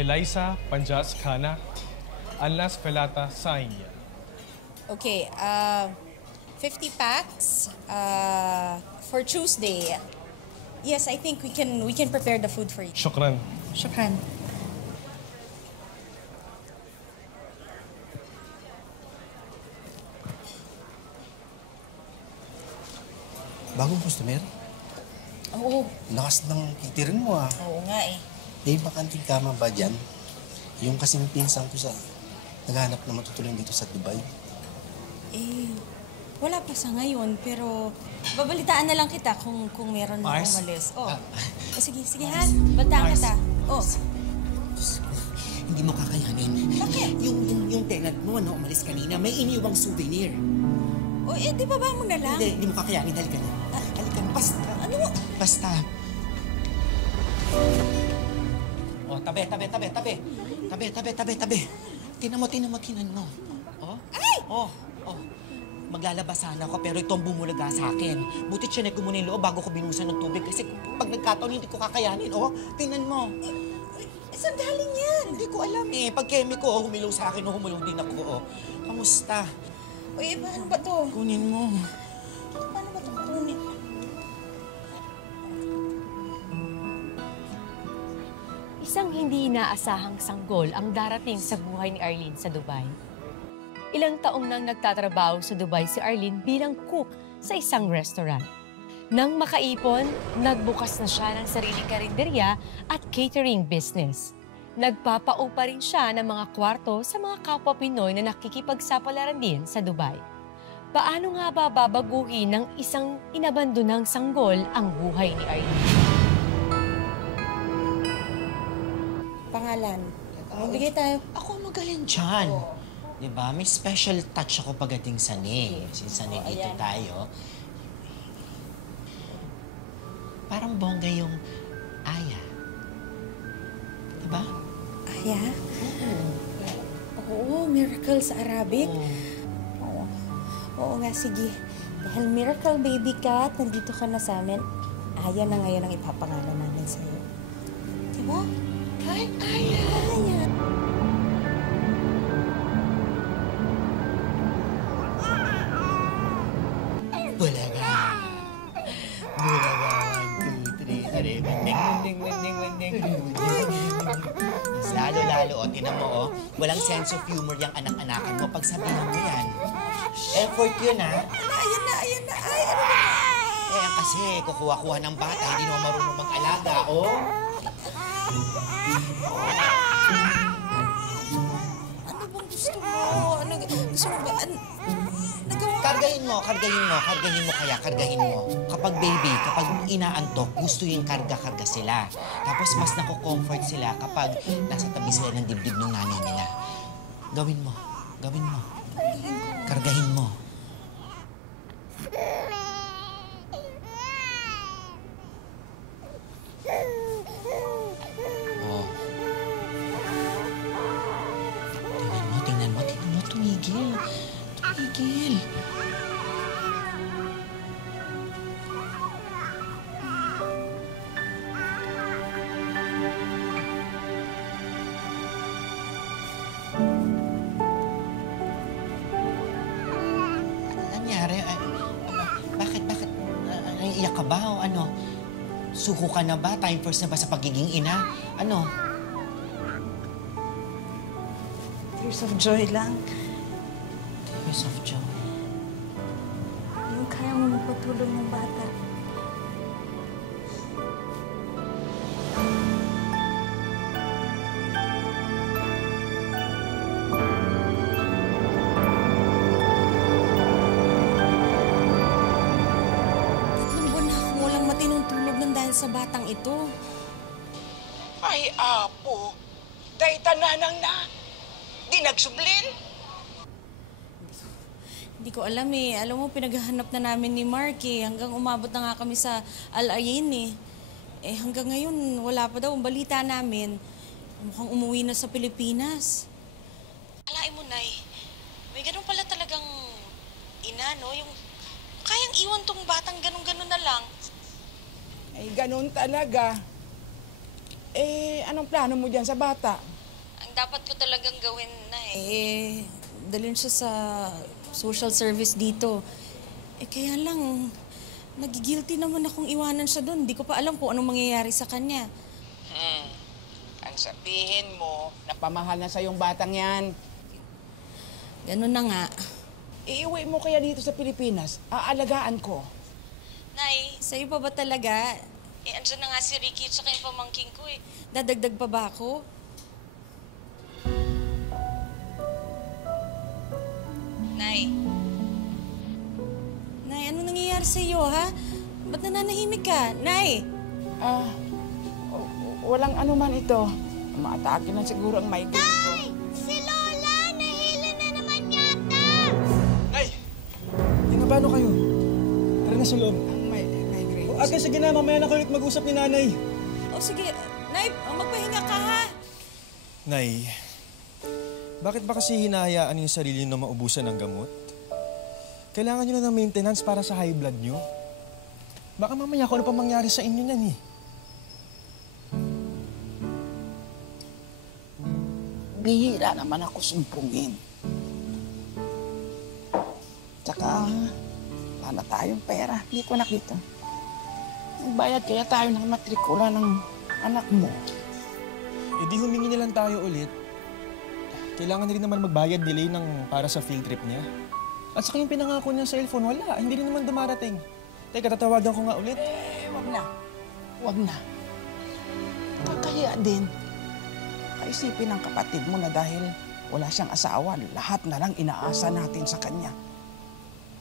Felaisa Panjas Khana, Alas Felata Sainya. Okay, 50 packs for Tuesday. Yes, I think we can prepare the food for you. Shukran. Shukran. Bagong customer? Oo. Lakas ng kitirin mo ah. Oo nga eh. May bakanting kama ba dyan? Yung kasing pinsan ko sa naghahanap na matutulong dito sa Dubai. Eh, wala pa sa ngayon, pero babalitaan na lang kita kung meron na Mars? umalis. Oh. Ah. Oh, sige, ha? Balitaan kita. Oh. Hindi mo kakayanin. Bakit? Yung tenant mo, umalis kanina, may iniwang souvenir. Oh, eh, di baba mo na lang. Hindi mo kakayanin. Halika na. Halika na. Basta. Ano mo? Basta. Oh, tabi. Tinan mo. Oh? Ay! Oh. Maglalabas sana ako, pero itong bumulaga sa akin. Buti chinek ko muna yung loob bago ko binusan ng tubig kasi pag nagkataon, hindi ko kakayanin. Oh, tingnan mo. Saan galing yan? Hindi ko alam eh. Pag chemico, humilong sa akin, humulong din ako. Oh. Kamusta? Uy, paano ba to? Kunin mo. Paano ba ito kunin? Isang hindi inaasahang sanggol ang darating sa buhay ni Arlene sa Dubai. Ilang taong nang nagtatrabaho sa Dubai si Arlene bilang cook sa isang restaurant. Nang makaipon, nagbukas na siya ng sariling karinderya at catering business. Nagpapaupa rin siya ng mga kwarto sa mga kapwa Pinoy na nakikipagsapalaran din sa Dubai. Paano nga ba babaguhin ng isang inabandonang sanggol ang buhay ni Arlene? Pangalan. Magbigay tayo. Ako magaling dyan. Diba? May special touch ako pagdating sa ni. Since sa ni dito tayo. Parang bongga yung Aya. Diba? Aya? Oo, miracle sa Arabic. Oo. Oo nga, sige. Dahil miracle baby ka at nandito ka na sa amin, Aya na ngayon ang ipapangalan namin sa'yo. Diba? Ay, Aya! Aya! Bulaga! 1, 2, 3, Wending. Lalo, o, tinan mo, o. Walang sense of humor yung anak-anakan mo pag sabihin mo yan. Effort yun, ha? Ayan na! Ay, ano ba? Eh, kasi kukuha-kuha ng bata, hindi naman marunong mag-alaga, o. Ano bang gusto mo? Ano gusto mo ba? Kargahin mo kaya. Kapag baby, kapag inaantok, gusto yung karga-karga sila. Tapos mas nako-comfort sila kapag nasa tabi sila ng dibdib ng nanay nila. Gawin mo. Kargahin mo. Oh. Tingnan mo. Tumigil. Nangyari? Bakit? Naiiyak ka ba o ano? Suko ka na ba? Time first na ba sa pagiging ina? Ano? Tears of joy lang. Tears of joy. Yung kaya mo magpatulong ng bata. Sa batang ito. Ay, apo. Day tananang na. Di nagsublin. Hindi ko alam eh. Alam mo, pinaghahanap na namin ni Mark eh. Hanggang umabot na nga kami sa Al Ain eh. Eh hanggang ngayon, wala pa daw. Ang balita namin, mukhang umuwi na sa Pilipinas. Alain mo, Nay. May ganun pala talagang ina, no? Yung kayang iwan tong batang ganun-ganun na lang. Ay, ganun talaga. Anong plano mo dyan sa bata? Ang dapat ko talagang gawin na dalhin siya sa social service dito. Kaya lang, nagigilty naman akong iwanan siya doon. Hindi ko pa alam kung anong mangyayari sa kanya. Ang sabihin mo, napamahal na sa yung batang yan. Ganun na nga. Iiwi mo kaya dito sa Pilipinas, aalagaan ko. Nay, sa'yo pa ba talaga? Andyan na nga si Ricky at saka yung pamangking ko Dadagdag pa ba ako? Nay. Nay, ano nangyayari sa'yo, ha? Ba't nananahimik ka? Nay! Walang anuman ito. Maatake na siguro ang migraine ko. Si Lola! Nahila na naman yata! Ay! Paano kayo? Tara na sa loob. Ang migraine. Okay, sige na. Mamaya na kayo ulit mag-usap ni nanay. Sige. Nay, magpahinga ka, ha? Nay, bakit ba kasi hinahayaan niyo yung sarili niyo na maubusan ng gamot? Kailangan niyo na ng maintenance para sa high blood niyo. Baka mamaya kung ano pa mangyari sa inyo nan Bihira naman ako sumpungin. Tsaka, wala na tayong pera. Hindi ko nakita. Magbayad kaya tayo ng matrikula ng anak mo. Eh di humingi na lang tayo ulit. Kailangan na rin naman magbayad delay para sa field trip niya. At saka yung pinangako niya sa cellphone, wala. Hindi rin naman dumarating. Teka, tatawagan ko nga ulit. Wag na. Wag na. Kakahiya din. Kaisipin ng kapatid mo na dahil wala siyang asawa, lahat na lang inaasa natin sa kanya.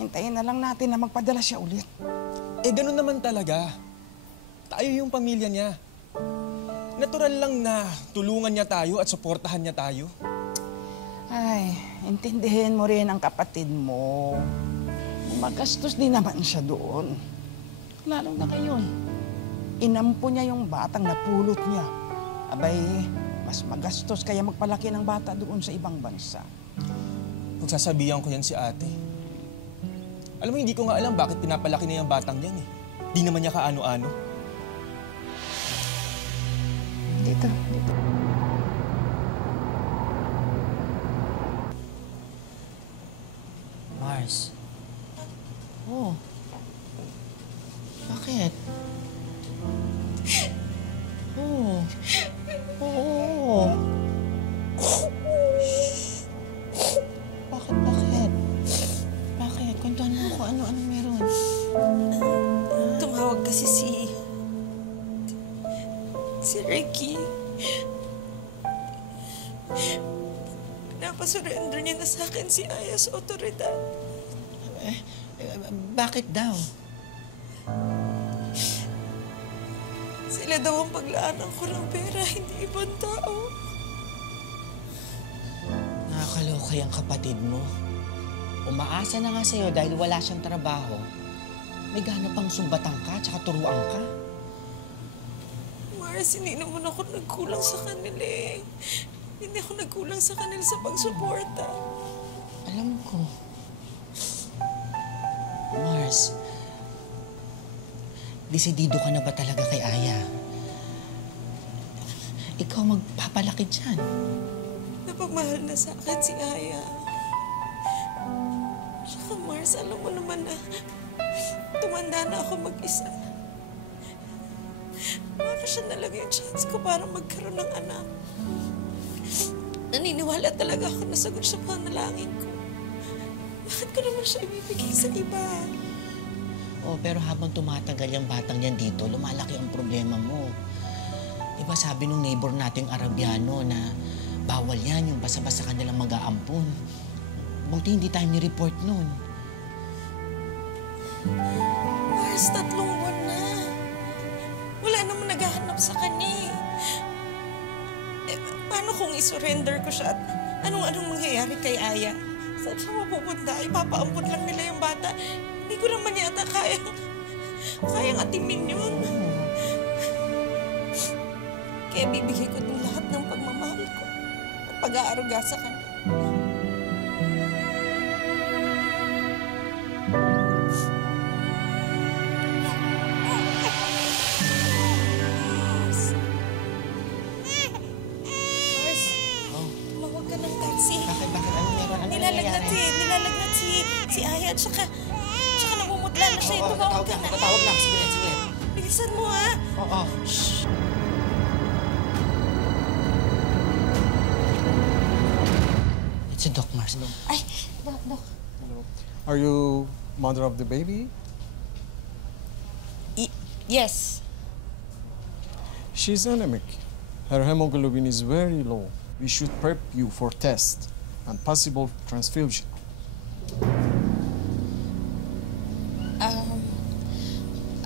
Hintayin na lang natin na magpadala siya ulit. Eh, ganun naman talaga. Tayo yung pamilya niya. Natural lang na tulungan niya tayo at suportahan niya tayo. Ay, intindihin mo rin ang kapatid mo. Magastos din naman siya doon. Lalo na ngayon. Inampo niya yung batang napulot niya. Abay, mas magastos kaya magpalaki ng bata doon sa ibang bansa. Pagsasabihan ko yan si ate. Alam mo, hindi ko nga alam bakit pinapalaki niya yung batang yan eh. Di naman niya kaano-ano. Dito. Mars. Oh. Bakit? Oh. Oo. Bakit? Bakit? Kwentuhan mo ako ano meron. Tumawag kasi si Ricky. Napasurrender niya na sa akin si Aya sa otoridad. Bakit daw? Sila daw ang paglaanan ko ng pera, hindi ibang tao. Nakakaloka yung kapatid mo. Umaasa na nga sa'yo dahil wala siyang trabaho. May gana pang sumbatan ka tsaka turuan ka. Mars, hindi naman ako nagkulang sa kanila eh. Hindi ako nagkulang sa kanila sa pagsuporta. Alam ko. Mars, desidido ka na ba talaga kay Aya? Ikaw magpapalaki dyan. Napagmahal na sa akin si Aya. Saka Mars, alam mo naman na tumanda na ako mag-isa. Baka siya talaga yung chance ko para magkaroon ng anak. Naniniwala talaga ako na sagot siya panalangin ko. Bakit ko naman siya ibibigay sa iba? Oh, pero habang tumatagal yung batang yan dito, lumalaki ang problema mo. Diba sabi nung neighbor nating Arabiano na bawal yan yung basta-basta kanilang mag-aampon. Buti hindi tayo ni-report nun. Mars, 3 buwan na. Wala naman naghahanap sa kanya eh. Paano kung isurrender ko siya at anong mangyayari kay Aya? Saan siya mapupunta? Ipapaampun lang nila yung bata. Hindi ko naman yata kayang atimin yun. Kaya bibigay ko din lahat ng pagmamahal ko at pag-aaruga sa kanya. at saka namumutla na siya. Tumawag ka na. Tatawag na. Sige. Bilisan mo, ha? Oo. It's si Doc Mars. Ay, Doc. Are you mother of the baby? Yes. She's anemic. Her hemoglobin is very low. We should prep you for test and possible transfusion.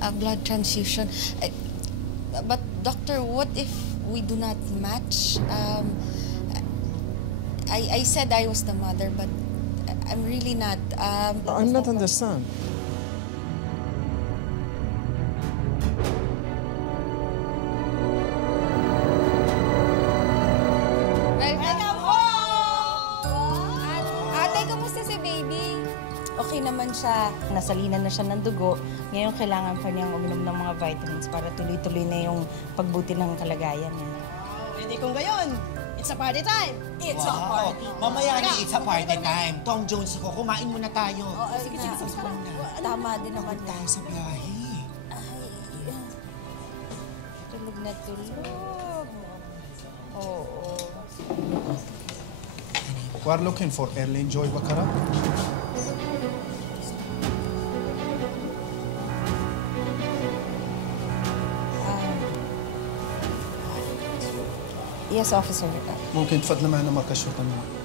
A blood transfusion. But doctor, what if we do not match? I said I was the mother, but I'm really not. I'm not understand. Welcome home! Ate, kamusta si baby? Okay naman siya. Nasalinan na siya ng dugo. Ngayon, kailangan pa niyang uminom ng mga vitamins para tuloy-tuloy na yung pagbuti ng kalagayan niya. Hindi kung gayon, it's a party time! It's a Wow. party! Mamaya na, it's a party time. Tom Jones ako, kumain muna tayo. Sige. Tama din naman Tayo sa biyahe. Tulog na tulog. Oo. We are looking for Erlene Joy Baccarat. Yes, officer. ممكن تفضل معنا ماركة الشرطة منها.